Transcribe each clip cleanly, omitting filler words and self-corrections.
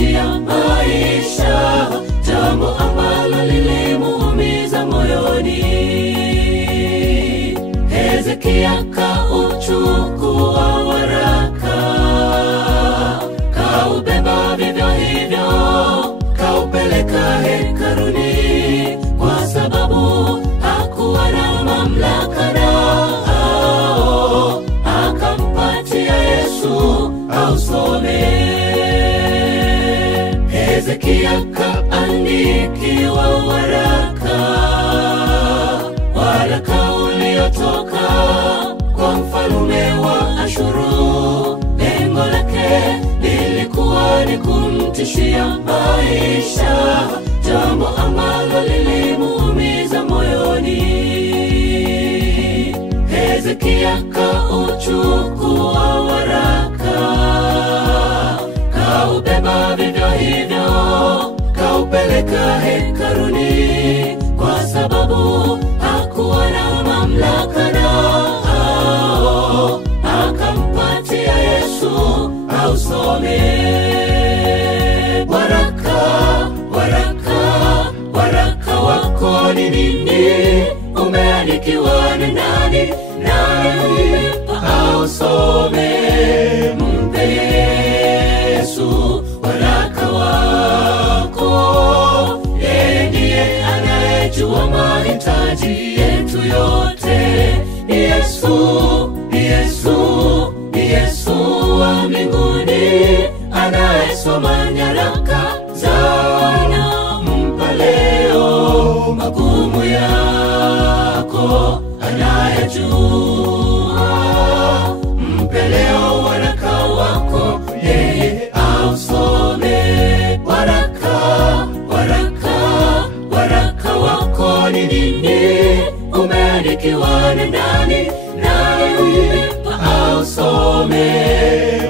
kumtishia maisha, jambo ambalo lilimuumiza moyoni. Hezekia kauchukua waraka, kaubeba vivyo hivyo, kaupeleka hekaluni, kwa sababu hakuwa na mamlaka nao, akampatia Yesu ausome. Hezekia kaandikiwa waraka uliotoka kwa mfalme wa Ashuru. Lengo lake lilikuwa ni kumtishia maisha, jambo ambalo lilimuumiza moyoni. Hezekia kauchukua waraka, kaubeba vivyo hivyo, kaupeleka hekaluni, kwa sababu hakuwa na mamlaka nao, akampatia Yesu ausome. Waraka wako ni nini? Umeandikiwa na nani? Nani ausome? Mpe Yesu waraka wako, yeye ndiye anayejua mahitaji yetu yote. Ni Yesu wa mbinguni, anayesoma nyaraka zao. Mpa leo magumu yako, anayejua. Mpe leo waraka wako, yeye ausome. Waraka wako ni nini? Umeandikiwa na nani? Nani ausome?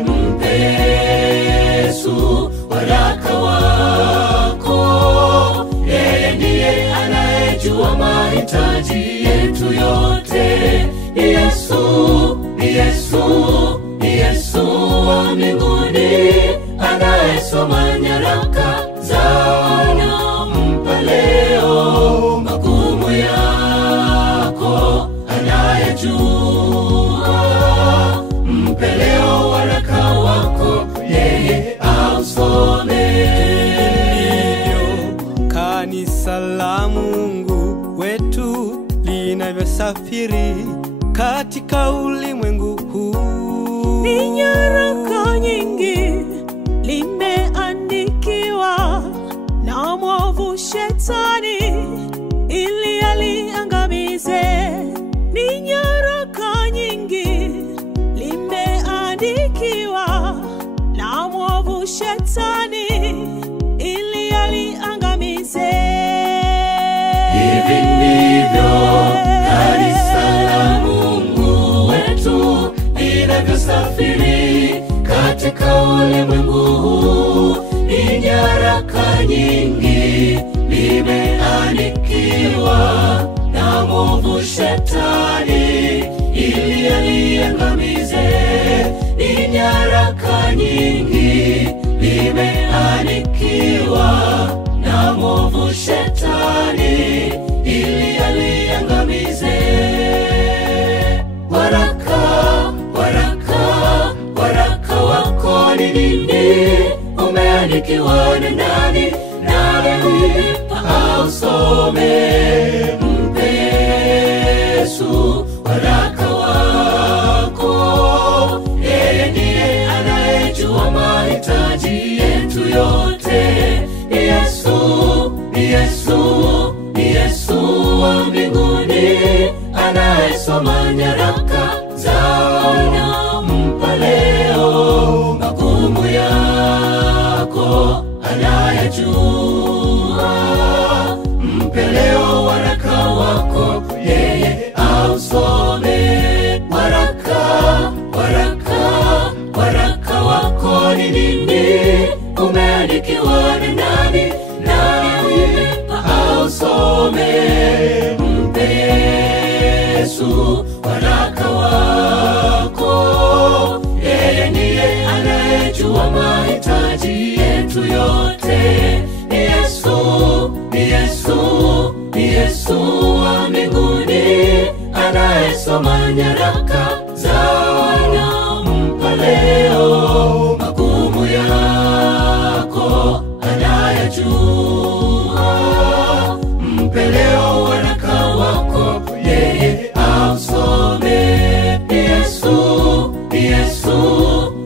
Mpe Yesu waraka wako, yeye ndiye anayejua mahitaji yetu yote. Ni Yesu wa mbinguni, anayesoma nyaraka zao. Mpa leo magumu yako, anayejua. Mpe leo waraka wako, yeye ausome. Kanisa la Mungu wetu linavyosafiri katika ulimwengu huu, ni nyaraka nyingi limeandikiwa na mwovu Shetani ili aliangamize. Ni nyaraka nyingi limeandikiwa na mwovu Shetani ili aliangamize. Hivi ndivyo kanisa la Mungu wetu linavyosafiri katika ulimwengu huu. Ni nyaraka nyingi limeandikiwa na mwovu Shetani ili aliangamize. Ni nyaraka nyingi limeandikiwa na mwovu Shetani ili aliangamize. Waraka wako ni nini? Umeandikiwa na nani? Nani ausome? Mpe Yesu waraka wako, yeye ndiye anayejua mahitaji yetu yote. Ni Yesu wa mbinguni, anayesoma nyaraka zao. Mpa leo magumu yako, anayejua. Mpe leo waraka wako, yeye ausome. Waraka wako ni nini? Umeandikiwa na nani? Nani ausome? Mpe Yesu waraka wako. anayesoma nyaraka zao nampa leo. Magumu yako anayajua, mpe leo waraka wako, yeye ausome.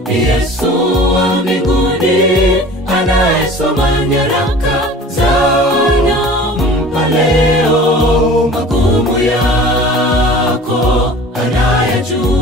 Yesu wa mbinguni anayesoma nyaraka zao nampa leo. Magumu yako anayajua,